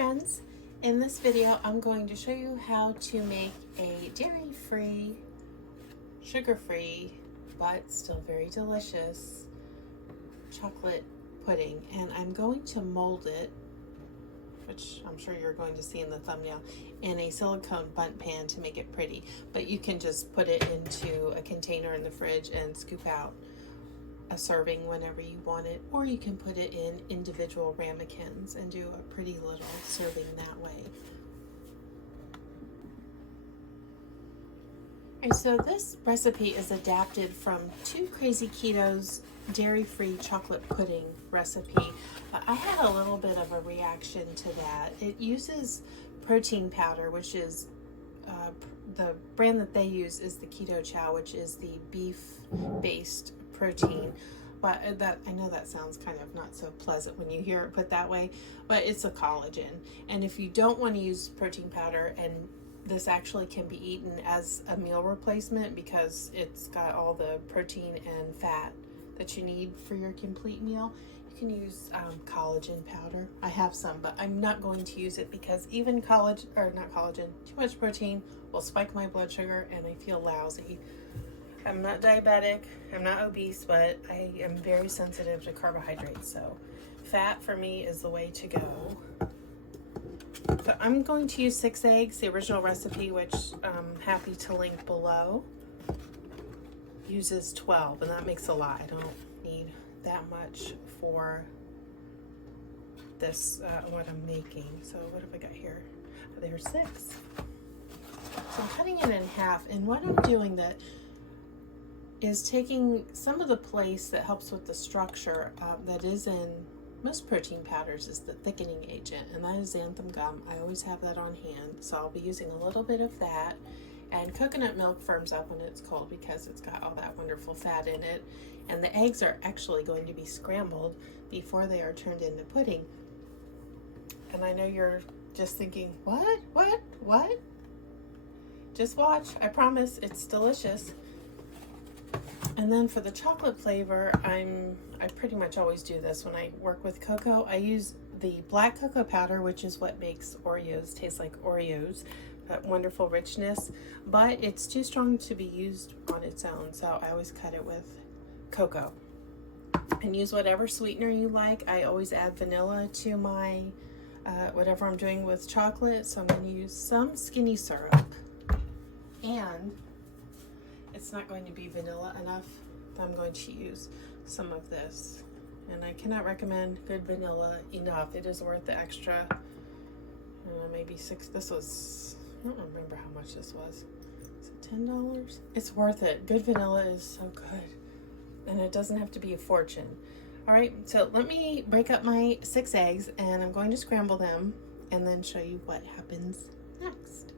friends, in this video I'm going to show you how to make a dairy-free, sugar-free, but still very delicious chocolate pudding. And I'm going to mold it, which I'm sure you're going to see in the thumbnail, in a silicone bundt pan to make it pretty. But you can just put it into a container in the fridge and scoop out a serving whenever you want it, or you can put it in individual ramekins and do a pretty little serving that way. And so this recipe is adapted from Two Crazy Keto's dairy-free chocolate pudding recipe. I had a little bit of a reaction to that. It uses protein powder, which is the brand that they use is the Keto Chow, which is the beef-based protein. But I know that sounds kind of not so pleasant when you hear it put that way, but it's a collagen. And if you don't want to use protein powder, and this actually can be eaten as a meal replacement because it's got all the protein and fat that you need for your complete meal, you can use collagen powder. I have some, but I'm not going to use it because even too much protein will spike my blood sugar and I feel lousy. I'm not diabetic, I'm not obese, but I am very sensitive to carbohydrates, so fat for me is the way to go. So I'm going to use 6 eggs. The original recipe, which I'm happy to link below, uses 12, and that makes a lot. I don't need that much for this, what I'm making. So what have I got here? There's 6. So I'm cutting it in half, and what I'm doing that is taking some of the place that helps with the structure that is in most protein powders is the thickening agent, and that is xanthan gum. I always have that on hand, so I'll be using a little bit of that. And coconut milk firms up when it's cold because it's got all that wonderful fat in it. And the eggs are actually going to be scrambled before they are turned into pudding. And I know you're just thinking, what? Just watch, I promise, it's delicious. And then for the chocolate flavor, I pretty much always do this when I work with cocoa. I use the black cocoa powder, which is what makes Oreos taste like Oreos, that wonderful richness, but it's too strong to be used on its own, so I always cut it with cocoa. And use whatever sweetener you like. I always add vanilla to my whatever I'm doing with chocolate, so I'm going to use some skinny syrup, and it's not going to be vanilla enough. I'm going to use some of this, and I cannot recommend good vanilla enough. It is worth the extra, maybe 6. This was, I don't remember how much this was. Is it $10? It's worth it. Good vanilla is so good, and it doesn't have to be a fortune. All right, so let me break up my 6 eggs, and I'm going to scramble them and then show you what happens next.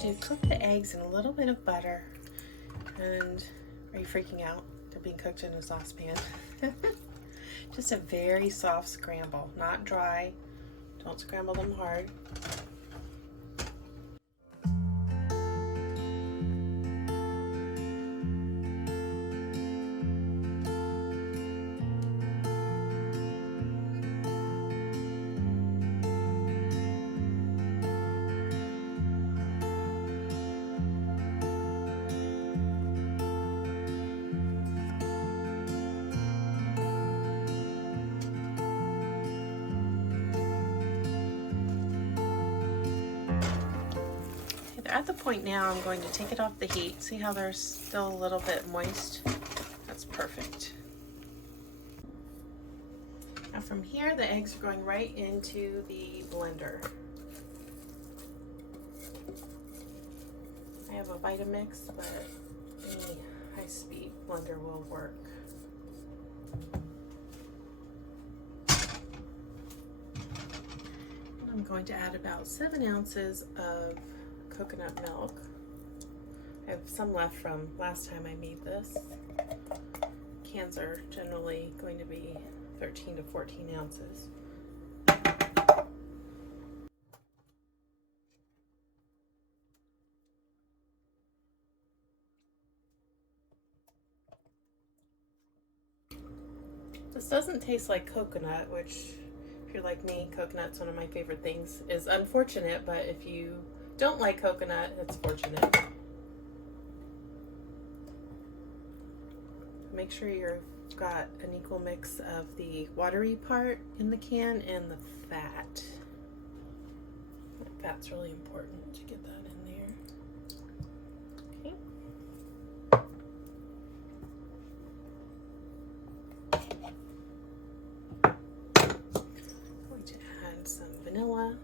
To cook the eggs in a little bit of butter. And are you freaking out? They're being cooked in a saucepan. Just a very soft scramble, not dry. Don't scramble them hard. At the point now, I'm going to take it off the heat. See how they're still a little bit moist? That's perfect. Now from here, the eggs are going right into the blender. I have a Vitamix, but any high-speed blender will work. going to add about 7 ounces of coconut milk. I have some left from last time I made this. Cans are generally going to be 13 to 14 ounces. This doesn't taste like coconut, which, if you're like me, coconut's one of my favorite things. Is unfortunate, but if you don't like coconut, it's fortunate. Make sure you've got an equal mix of the watery part in the can and the fat. The fat's really important to get that in there. Okay. Going to add some vanilla.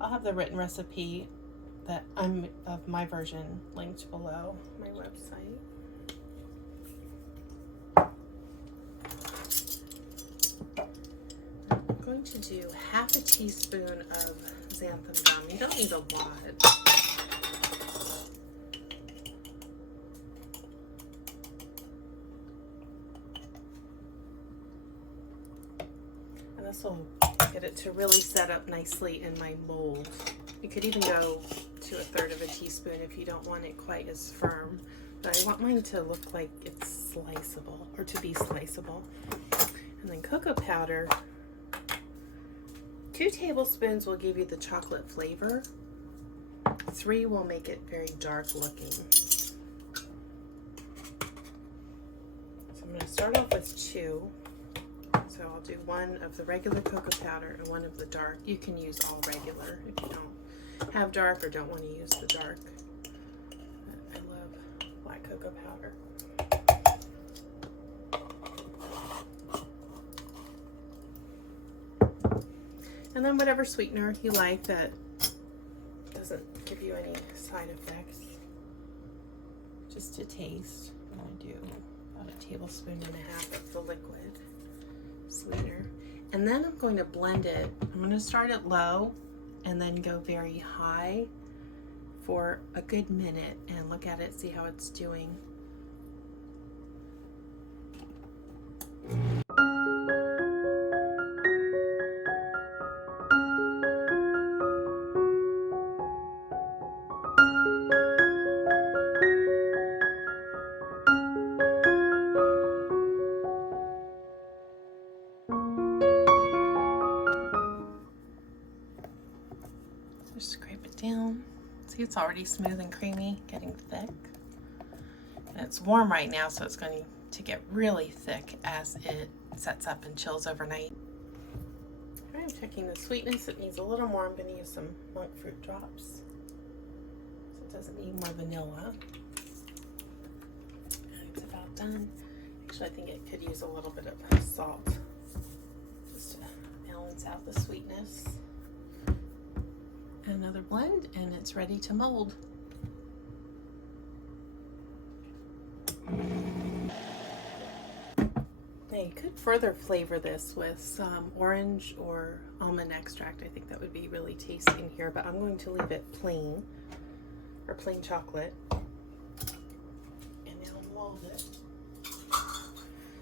I'll have the written recipe that of my version linked below my website. I'm going to do half a teaspoon of xanthan gum. You don't need a lot. And this will get it to really set up nicely in my mold. You could even go to 1/3 of a teaspoon if you don't want it quite as firm. But I want mine to look like it's sliceable, or to be sliceable. And then cocoa powder. 2 tablespoons will give you the chocolate flavor. 3 will make it very dark looking. So I'm going to start off with 2. So I'll do 1 of the regular cocoa powder and 1 of the dark. You can use all regular if you don't have dark or don't want to use the dark. I love black cocoa powder. And then whatever sweetener you like that doesn't give you any side effects. Just to taste, I'm going to do about 1.5 tablespoons of the liquid sweetener. And then I'm going to blend it. I'm going to start it low and then go very high for a good minute and look at it, see how it's doing. Just scrape it down. See, it's already smooth and creamy, getting thick. And it's warm right now, so it's going to get really thick as it sets up and chills overnight. I'm checking the sweetness. It needs a little more. I'm going to use some monk fruit drops. So it doesn't need more vanilla. And it's about done. Actually, I think it could use a little bit of salt just to balance out the sweetness. Another blend, and it's ready to mold. Now you could further flavor this with some orange or almond extract. I think that would be really tasty in here, but I'm going to leave it plain, or plain chocolate. And now mold it.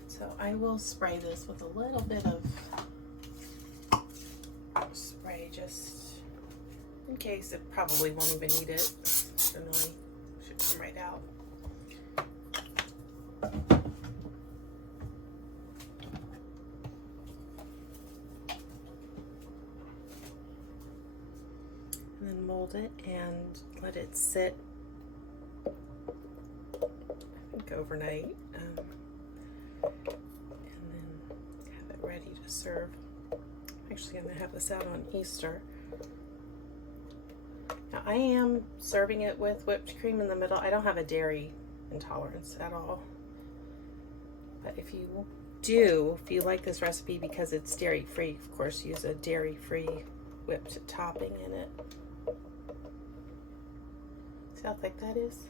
So I will spray this with a little bit of spray, just in case. It probably won't even need it. Generally should come right out. And then mold it and let it sit, I think, overnight. And then have it ready to serve. I'm actually going to have this out on Easter. Now, I am serving it with whipped cream in the middle. I don't have a dairy intolerance at all. But if you do, if you like this recipe because it's dairy-free, of course, use a dairy-free whipped topping in it. See how thick that is?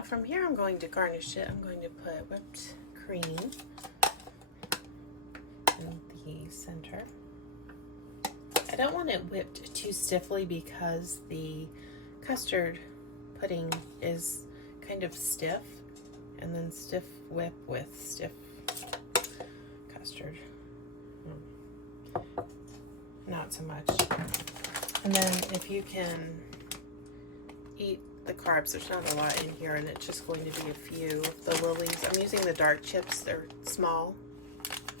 Now from here I'm going to garnish it. I'm going to put whipped cream in the center. I don't want it whipped too stiffly because the custard pudding is kind of stiff, and then stiff whip with stiff custard. Not so much. And then if you can eat the carbs, there's not a lot in here, and it's just going to be a few. The lilies, I'm using the dark chips. They're small.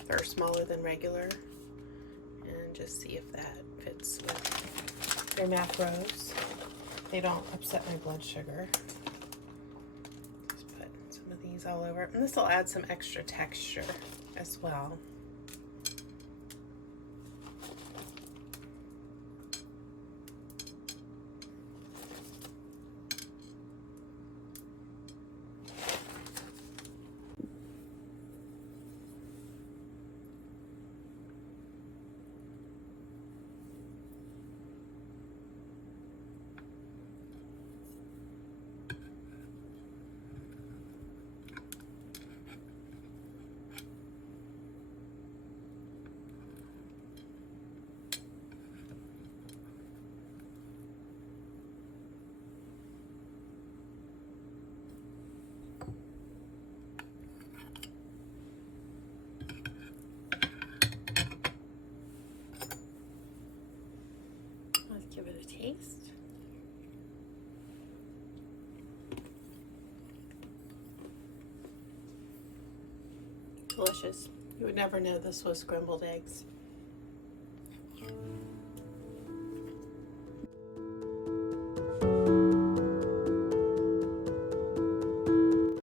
They're smaller than regular. And just see if that fits with your macros. They don't upset my blood sugar. Just put some of these all over. And this will add some extra texture as well. Let's give it a taste. Delicious. You would never know this was scrambled eggs.